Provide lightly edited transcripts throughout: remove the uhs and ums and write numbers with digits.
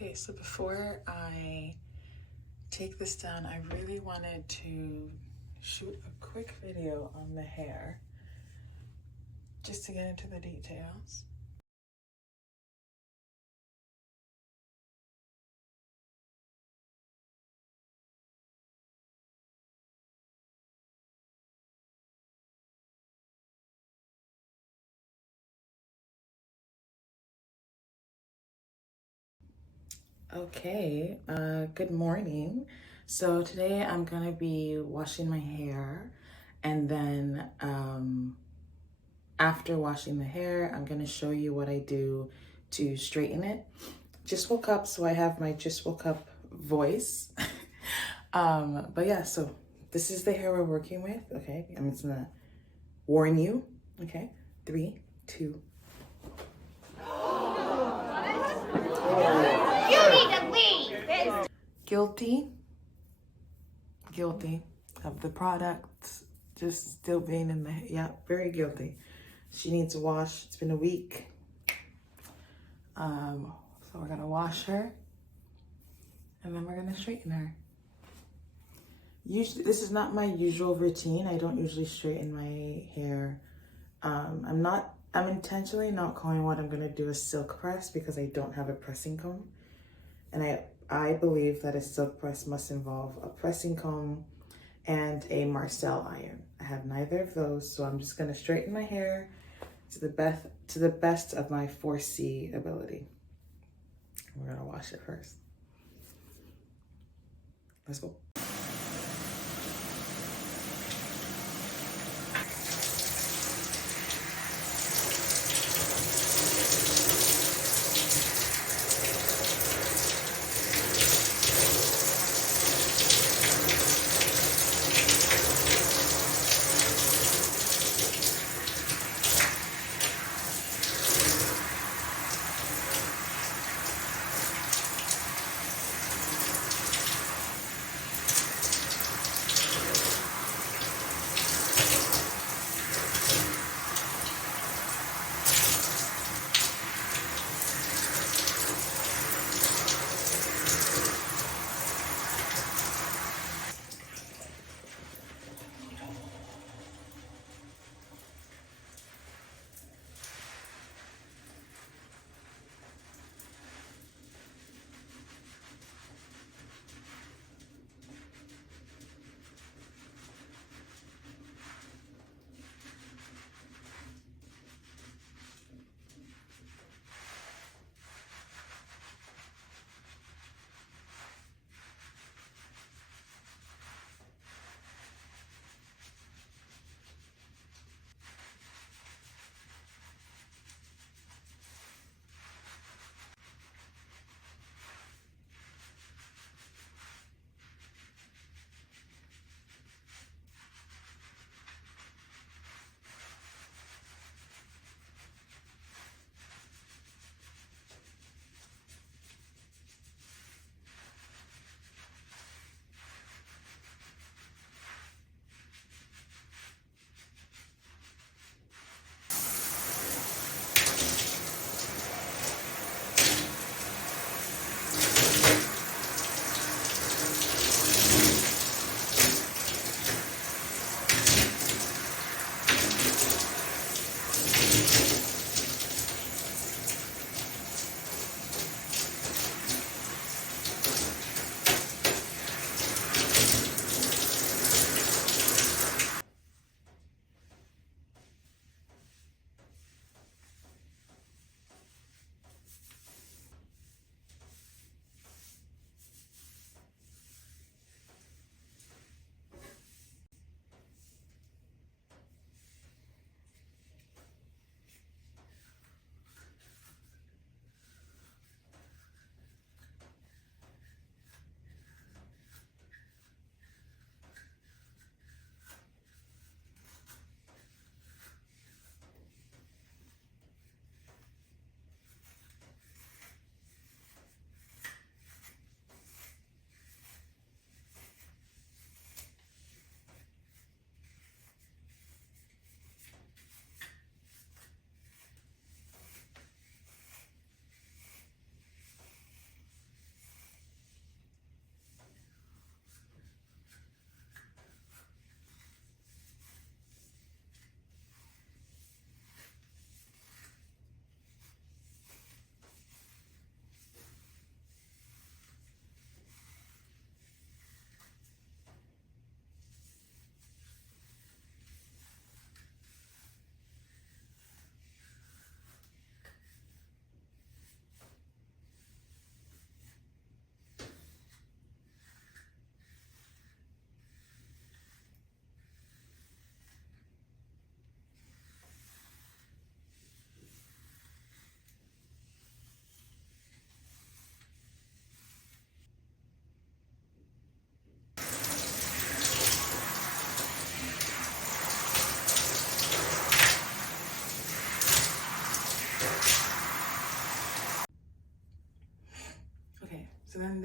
Okay, so before I take this down, I really wanted to shoot a quick video on the hair just to get into the details. Okay, good morning. So today I'm gonna be washing my hair, and then after washing the hair, I'm gonna show you what I do to straighten it. Just woke up, so I have my just woke up voice. But yeah, so this is the hair we're working with, okay? I'm just gonna warn you, okay? 3, 2. You need to leave. Guilty of the product just still being in the, yeah, very guilty. She needs a wash. It's been a week. So we're gonna wash her and then we're gonna straighten her. Usually, this is not my usual routine. I don't usually straighten my hair. I'm intentionally not calling what I'm gonna do a silk press because I don't have a pressing comb. And I believe that a silk press must involve a pressing comb and a Marcel iron. I have neither of those, so I'm just gonna straighten my hair to the best of my 4C ability. We're gonna wash it first. Let's go.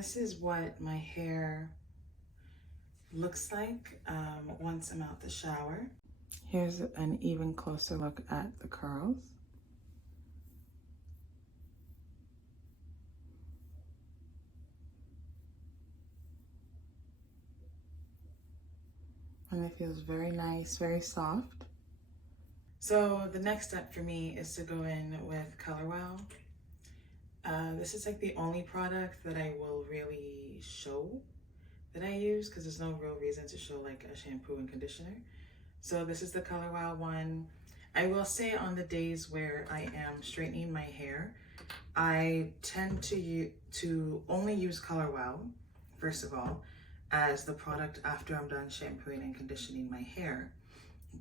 this is what my hair looks like once I'm out the shower. Here's an even closer look at the curls. And it feels very nice, very soft. So the next step for me is to go in with Color Wow. This is like the only product that I will really show that I use, because there's no real reason to show like a shampoo and conditioner. So this is the Color Wow one. I will say on the days where I am straightening my hair, I tend to only use Color Wow, first of all, as the product after I'm done shampooing and conditioning my hair.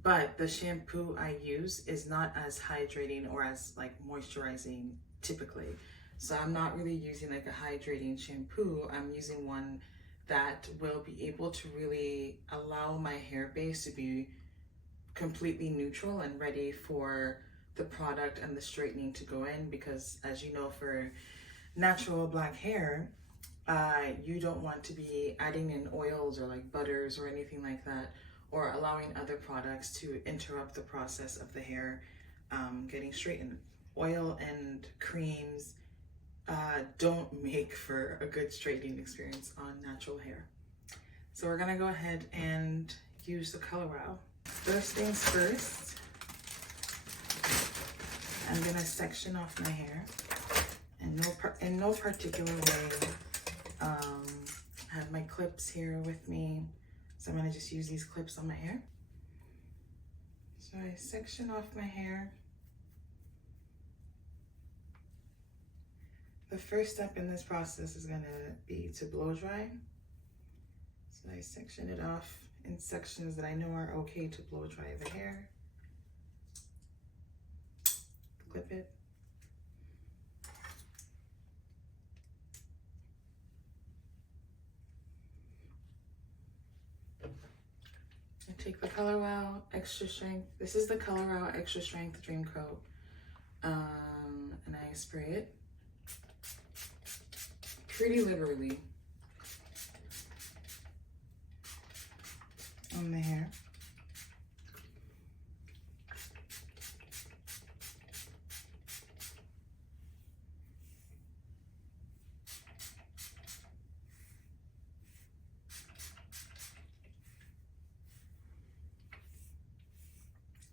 But the shampoo I use is not as hydrating or as like moisturizing typically. So I'm not really using like a hydrating shampoo. I'm using one that will be able to really allow my hair base to be completely neutral and ready for the product and the straightening to go in, because as you know, for natural black hair, you don't want to be adding in oils or like butters or anything like that, or allowing other products to interrupt the process of the hair getting straightened. Oil and creams don't make for a good straightening experience on natural hair. So we're gonna go ahead and use the Color Wow. First things first, I'm gonna section off my hair, and in no particular way. I have my clips here with me, so I'm gonna just use these clips on my hair. So I section off my hair. The first step in this process is gonna be to blow dry. So I section it off in sections that I know are okay to blow dry the hair. Clip it. I take the Color Wow Extra Strength. This is the Color Wow Extra Strength Dream Coat. And I spray it pretty liberally on the hair.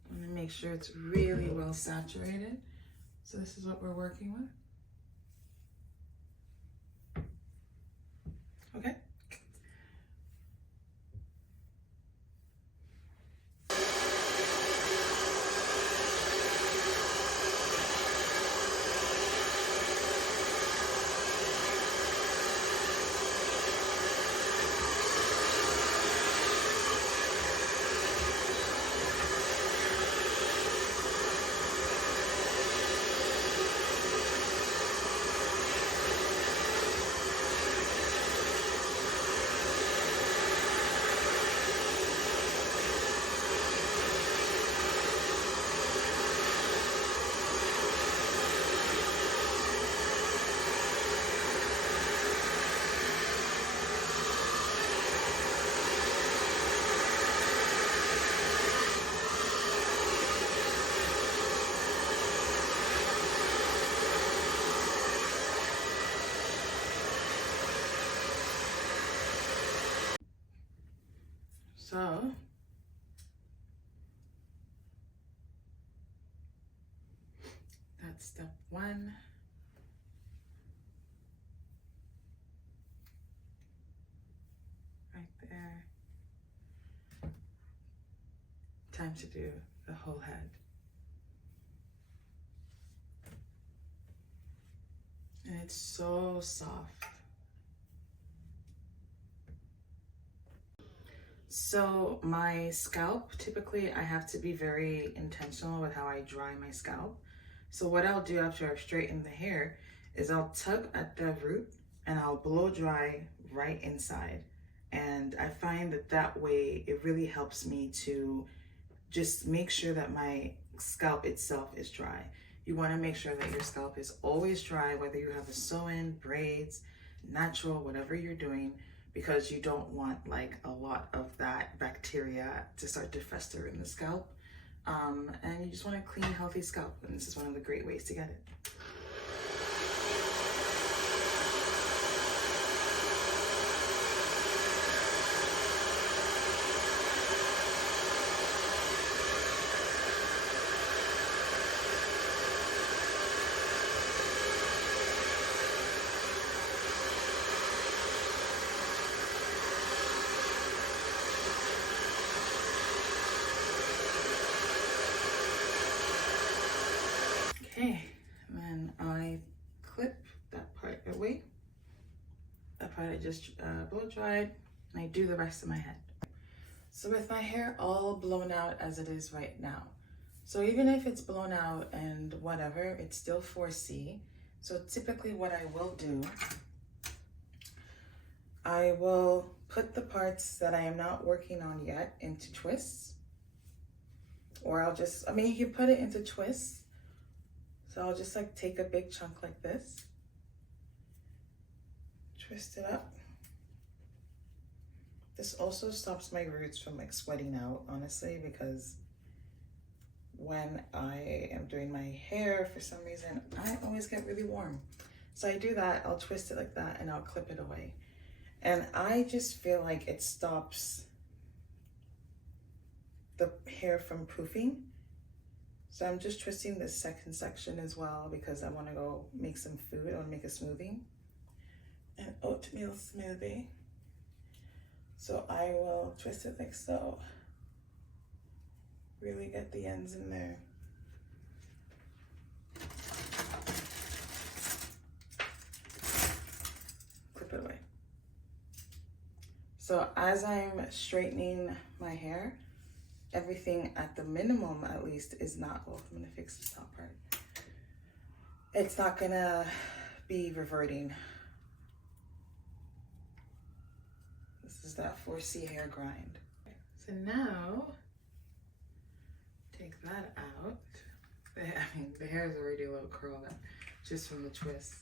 I'm gonna make sure it's really well saturated. So this is what we're working with. Okay. So that's step one. Right there. Time to do the whole head. And it's so soft. So my scalp, typically I have to be very intentional with how I dry my scalp. So what I'll do after I've straightened the hair is I'll tug at the root and I'll blow dry right inside. And I find that that way it really helps me to just make sure that my scalp itself is dry. You want to make sure that your scalp is always dry, whether you have a sew-in, braids, natural, whatever you're doing, because you don't want like a lot of that bacteria to start to fester in the scalp. And you just want a clean, healthy scalp, and this is one of the great ways to get it. Okay, and then I clip that part away. That part I just blow dried, and I do the rest of my head. So with my hair all blown out as it is right now, so even if it's blown out and whatever, it's still 4C. So typically what I will do, I will put the parts that I am not working on yet into twists, or I'll just, I mean, you can put it into twists. So I'll just like take a big chunk like this, twist it up. This also stops my roots from like sweating out, honestly, because when I am doing my hair, for some reason, I always get really warm. So I do that, I'll twist it like that, and I'll clip it away. And I just feel like it stops the hair from poofing. So I'm just twisting this second section as well because I want to go make some food. I want to make a smoothie, an oatmeal smoothie. So I will twist it like so. Really get the ends in there. Clip it away. So as I'm straightening my hair, everything at the minimum at least is not, oh, I'm gonna fix this top part. It's not gonna be reverting. This is that 4C hair grind. So now, take that out. I mean, the hair is already a little curled up just from the twist,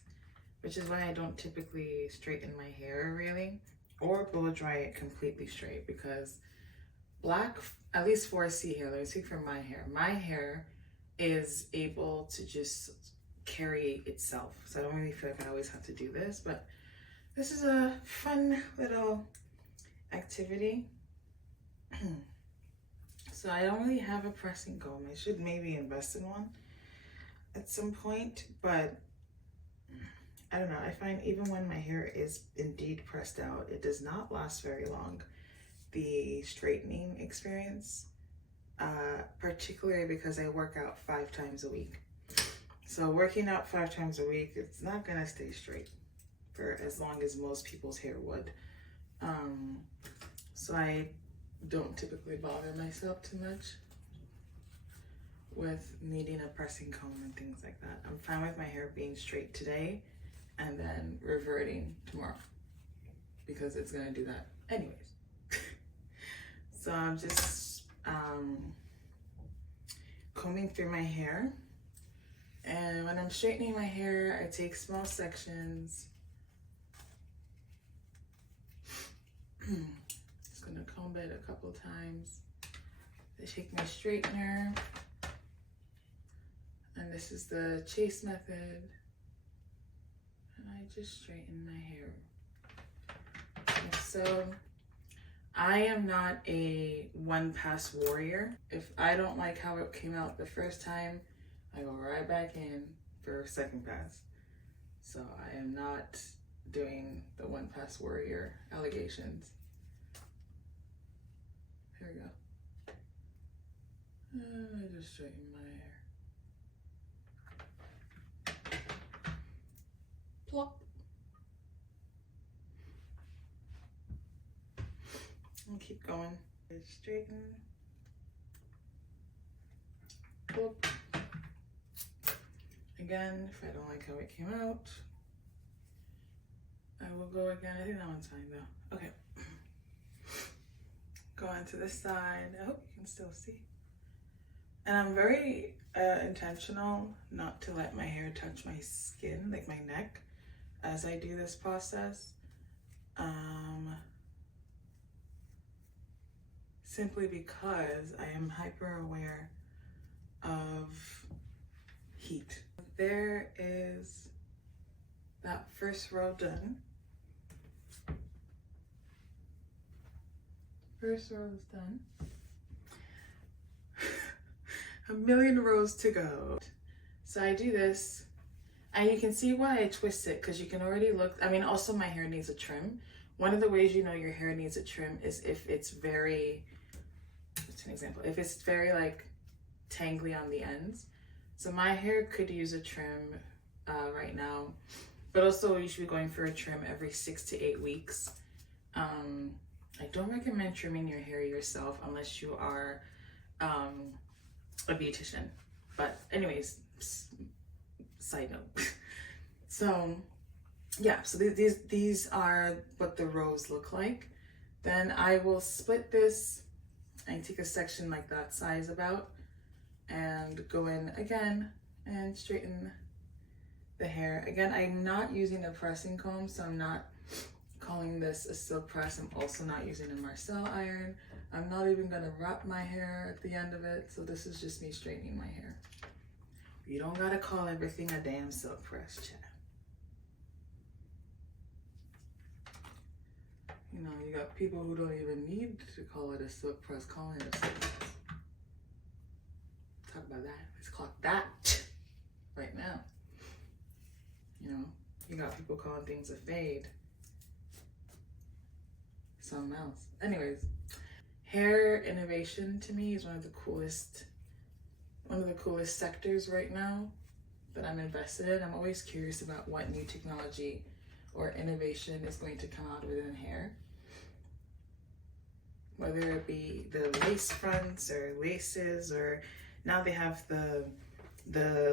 which is why I don't typically straighten my hair really, or blow dry it completely straight, because black, at least 4C hair, let me speak for my hair. My hair is able to just carry itself. So I don't really feel like I always have to do this, but this is a fun little activity. So I don't really have a pressing comb. I should maybe invest in one at some point, but I don't know. I find even when my hair is indeed pressed out, it does not last very long. The straightening experience, particularly because I work out 5 times a week. So working out 5 times a week, it's not gonna stay straight for as long as most people's hair would. So I don't typically bother myself too much with needing a pressing comb and things like that. I'm fine with my hair being straight today and then reverting tomorrow, because it's gonna do that anyways. So I'm just combing through my hair, and when I'm straightening my hair, I take small sections. Just gonna comb it a couple times. I take my straightener, and this is the Chase method, and I just straighten my hair. And so I am not a one-pass warrior. If I don't like how it came out the first time, I go right back in for a second pass. So I am not doing the one-pass warrior allegations. Here we go. And I just straighten my hair. Plop. And keep going. Straighten. Plop. Again, if I don't like how it came out, I will go again. I think that one's fine though. Okay. Go on to this side. I hope you can still see. And I'm very intentional not to let my hair touch my skin, like my neck. as I do this process. Simply because I am hyper aware of heat. There is that first row done. First row is done. A million rows to go. So I do this, and you can see why I twist it, because you can already look, I mean, also my hair needs a trim. One of the ways you know your hair needs a trim is if it's very, what's an example? If it's very like tangly on the ends. So my hair could use a trim right now, but also you should be going for a trim every 6 to 8 weeks. I don't recommend trimming your hair yourself unless you are a beautician. But anyways, side note. So yeah, so these are what the rows look like. Then I will split this and take a section like that size about and go in again and straighten the hair. Again, I'm not using a pressing comb, so I'm not calling this a silk press. I'm also not using a Marcel iron. I'm not even gonna wrap my hair at the end of it. So this is just me straightening my hair. You don't gotta call everything a damn silk press, chat. You know, you got people who don't even need to call it a silk press, calling it a silk press. Talk about that. Let's clock that right now. You know, you got people calling things a fade. Something else. Anyways, hair innovation to me is one of the coolest sectors right now that I'm invested in. I'm always curious about what new technology or innovation is going to come out within hair. Whether it be the lace fronts or laces, or now they have the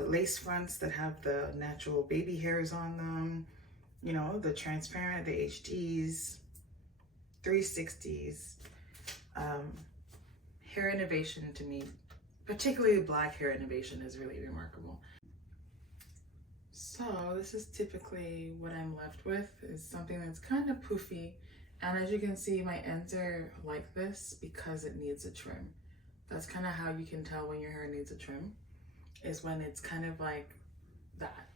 lace fronts that have the natural baby hairs on them, you know, the transparent, the HDs, 360s. Hair innovation to me, particularly black hair innovation, is really remarkable. So this is typically what I'm left with, is something that's kind of poofy. And as you can see, my ends are like this because it needs a trim. That's kind of how you can tell when your hair needs a trim, is when it's kind of like that.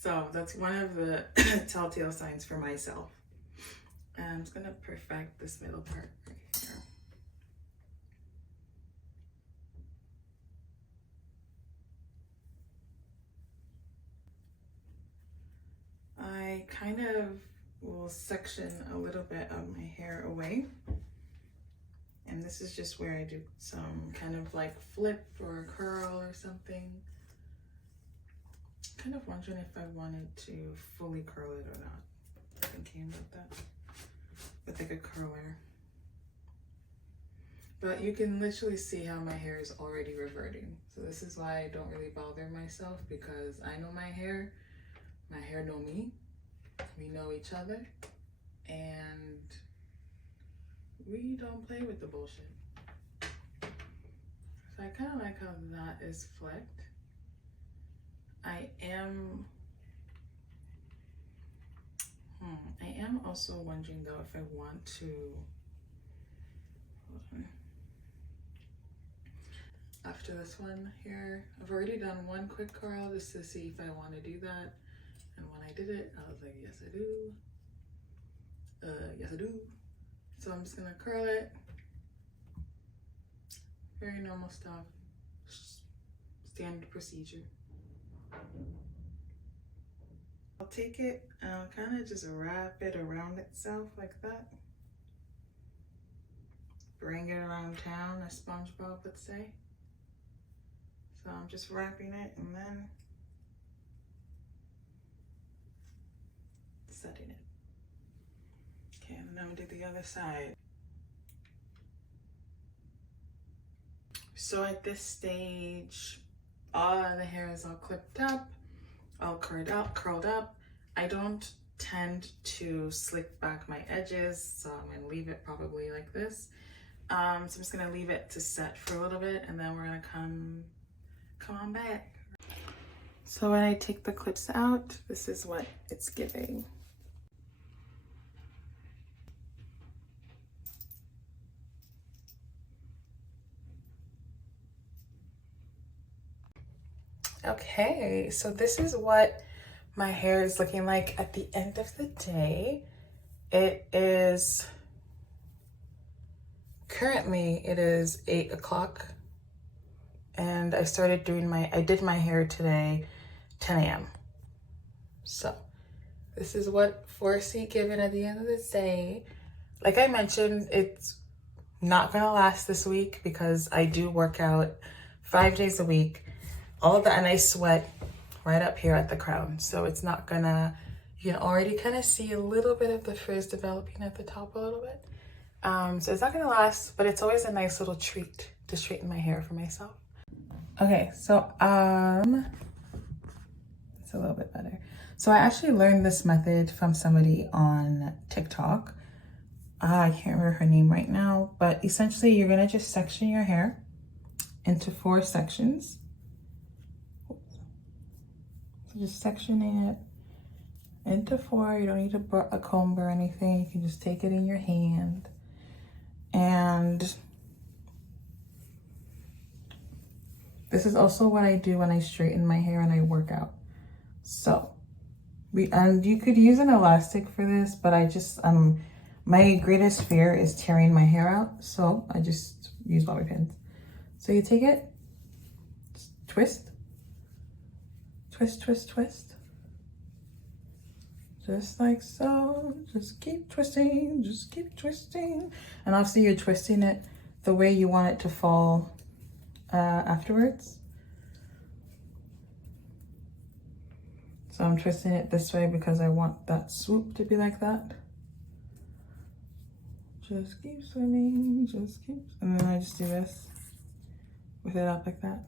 So that's one of the telltale signs for myself. And I'm just gonna perfect this middle part right here. I kind of will section a little bit of my hair away. And this is just where I do some kind of like flip or curl or something. Kind of wondering if I wanted to fully curl it or not. Thinking about that with like a curler. But you can literally see how my hair is already reverting. So this is why I don't really bother myself, because I know my hair know me, we know each other, and we don't play with the bullshit. So I kind of like how that is flicked. I am also wondering though if I want to, hold on. After this one here, I've already done one quick curl just to see if I want to do that. And when I did it, I was like, yes, I do. Yes, I do. So I'm just gonna curl it. Very normal stuff. Standard procedure. I'll take it and I'll kind of just wrap it around itself like that. Bring it around town, as SpongeBob would say. So I'm just wrapping it and then setting it. Okay, and then I'm gonna do the other side. So at this stage, all the hair is all clipped up, all curled up. I don't tend to slick back my edges, so I'm gonna leave it probably like this. So I'm just gonna leave it to set for a little bit, and then we're gonna come on back. So when I take the clips out, this is what it's giving. Okay, so this is what my hair is looking like at the end of the day. Currently it is 8 o'clock and I did my hair today 10 a.m. So this is what 4C given at the end of the day. Like I mentioned, it's not gonna last this week because I do work out 5 days a week. And I sweat right up here at the crown. So it's not gonna, you can already kind of see a little bit of the frizz developing at the top a little bit. So it's not gonna last, but it's always a nice little treat to straighten my hair for myself. Okay, so it's a little bit better. So I actually learned this method from somebody on TikTok. I can't remember her name right now, but essentially you're gonna just section your hair into 4 sections. So just sectioning it into 4. You don't need a comb or anything. You can just take it in your hand. And this is also what I do when I straighten my hair and I work out. So and you could use an elastic for this, but my greatest fear is tearing my hair out. So I just use bobby pins. So you take it, twist, twist, twist, twist. Just like so. Just keep twisting, just keep twisting. And obviously you're twisting it the way you want it to fall afterwards. So I'm twisting it this way because I want that swoop to be like that. Just keep swimming, just keep, and then I just do this with it up like that.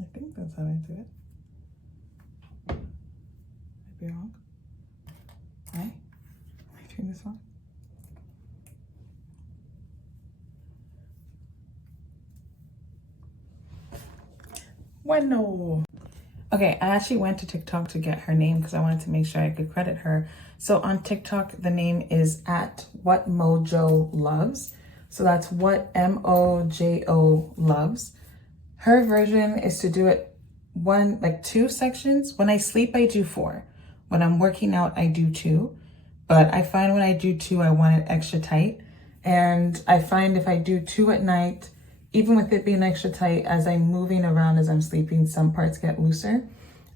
I think that's how I do it. Might be wrong. Right? Am I doing this wrong? Bueno. Okay, I actually went to TikTok to get her name because I wanted to make sure I could credit her. So on TikTok, the name is @WhatMojo_Loves. So that's what MOJO loves. Her version is to do it 2 sections. When I sleep, I do 4. When I'm working out, I do 2. But I find when I do 2, I want it extra tight. And I find if I do 2 at night, even with it being extra tight, as I'm moving around as I'm sleeping, some parts get looser.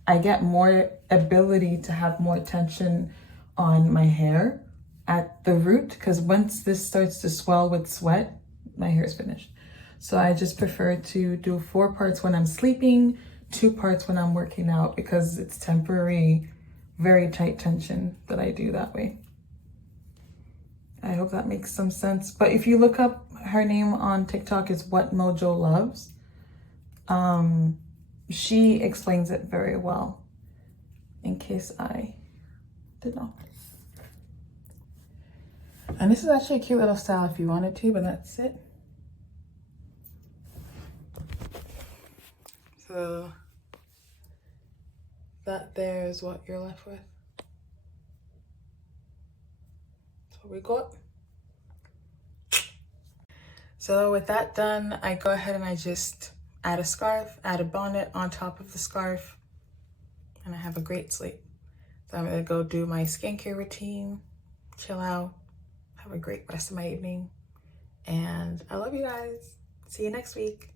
I get more ability to have more tension on my hair at the root, because once this starts to swell with sweat, my hair is finished. So I just prefer to do 4 parts when I'm sleeping, 2 parts when I'm working out, because it's temporary, very tight tension that I do that way. I hope that makes some sense. But if you look up, her name on TikTok is WhatMojoLoves. She explains it very well, in case I did not. And this is actually a cute little style if you wanted to, but that's it. So that there is what you're left with. That's what we got. So with that done, I go ahead and I just add a scarf, add a bonnet on top of the scarf, and I have a great sleep. So I'm gonna go do my skincare routine, chill out, have a great rest of my evening, and I love you guys. See you next week.